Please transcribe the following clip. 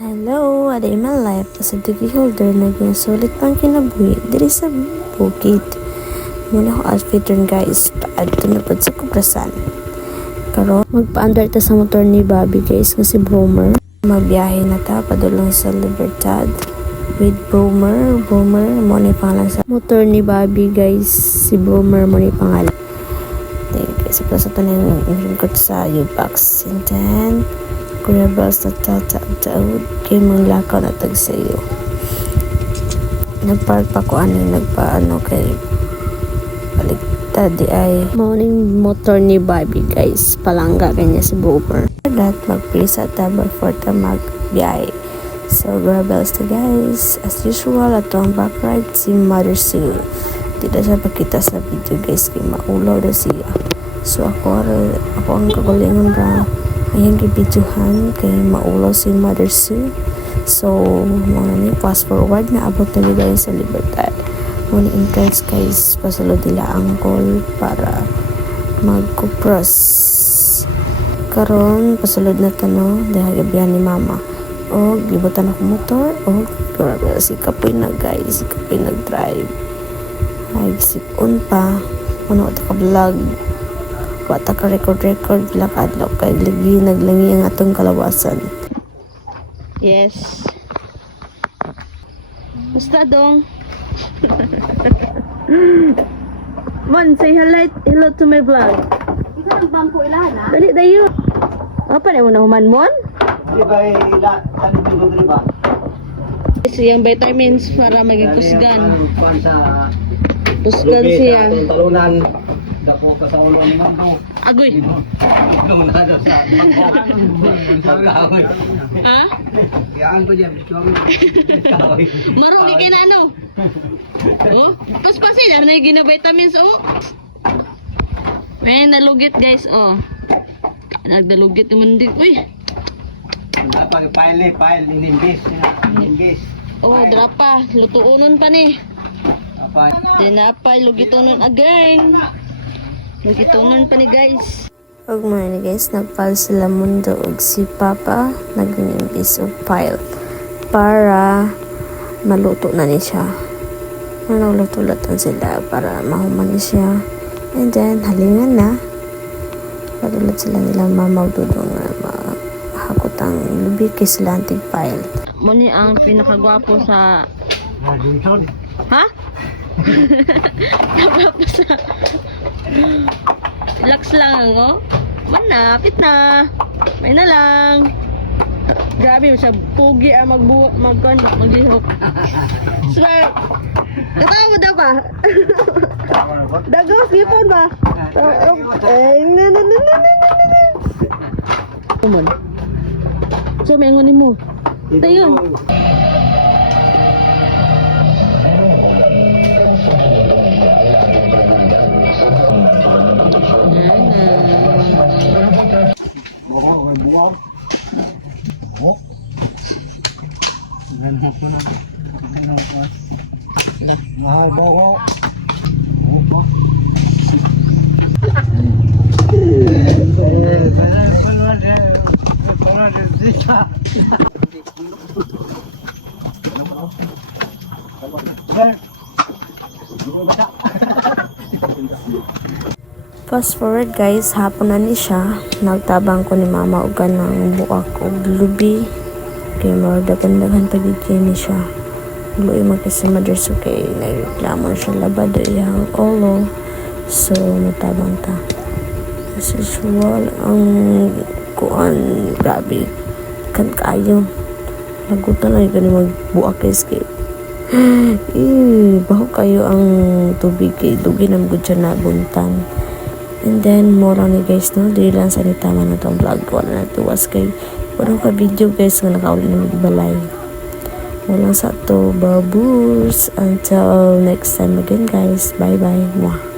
Hello, aday man life sa dugi holder naging sulit pang kinabuhi diri sa bukid. Muna ko outfit rin guys, paadto na po sa kubrasan. Karon magpa-under ta sa motor ni Bobby guys nga si Bromer. Magbiyahe na ta padulong sa Libertad with Bromer mo ni pangalan sa motor ni Bobby guys. Si Bromer mo ni pangalan. Then guys, sa to na yung sa U-Box. And then Rebels na taud kay mong lakaw na tag sa iyo. Nagpark pa ko nagpaano kay baligtad di ay morning motor ni Bobby guys, palangga kanya si Boomer at magprisa tabar for ta magbiyahe. So Rebels na guys, as usual ato ang back ride si Mother Sue. Di na siya pakita sa video guys kay maulaw na siya. So ako ang kagalingon ra ayan gibidyohan kay maulaw si Mother Sue. So mga ni fast forward na abot na nila sa Libertad. Muna entrance guys, pasulod nila ang call para mag-cross. Karon pasulod na tano dahil gabihan ni mama. O gibutan ako motor o grabe si kapoy na guys, si kapoy nag-drive. Ay sipon pa ano ta ka vlog. Wata ka record black adlaw kay lagi naglangi ang atong kalawasan. Yes. Basta dong. Mon, say hello to my vlog. Ikaw ang bangko ilahan ha? Dali dayo. Apa na mo na human mon? Di ba ila ano dito di ba? So yung vitamins para maging kusgan. Sa Kusgan siya. talunan. Dako ka sa ulo ni Mando. Agoy. Nung na sa kahoy. Ha? Yaan ko diyan, kahoy. Marumi kay na ano? Oh, paspasin na gina vitamins oh. May nalugit guys oh. Nagdalugit naman din. Uy. Apa pile English. Oh, drapa. Lutuunon pa ni. Apa? Tinapay, lugitunon again. Lugitunon pa ni guys. Og mga ni guys, nagpal sila mundo og si Papa nag-imbis og pile para maluto na ni siya. Luto-lutan sila para mahuman ni siya. And then, halingan na. Padulat sila nila mamagdudong na mahakot ang lubi kay sila antig pile. Muni ang pinakagwapo sa... Johnson. Ha? Nagwapo sa... Relax lang ako. Manapit na. May na lang. Grabe sa pugi ang maglihok. Swear. Katawa daw ba? Dagaw, sipon ba? Kumon. So, may angonin mo. Tayon. Fast forward guys, hapon na ni siya. Nagtabang ko ni mama og kanang buak og lubi. Kay magdagan-dagan pagiging ni siya. Luoy magkasi Mother Sue kay nagreklamo siya labado iyang olo. So natabang ta. As usual, ang kuan grabe kan kayo. Lagutan lang yung magbuak guys kay baho kayo ang tubig kay dugi ng gudya na buntan. And then more on guys no, dili lang sa nitama na itong vlog ko na natuwas kay parang ka video guys nga nakauli na magbalay. Walang sa to babus. Until next time again guys, bye bye. Mwah.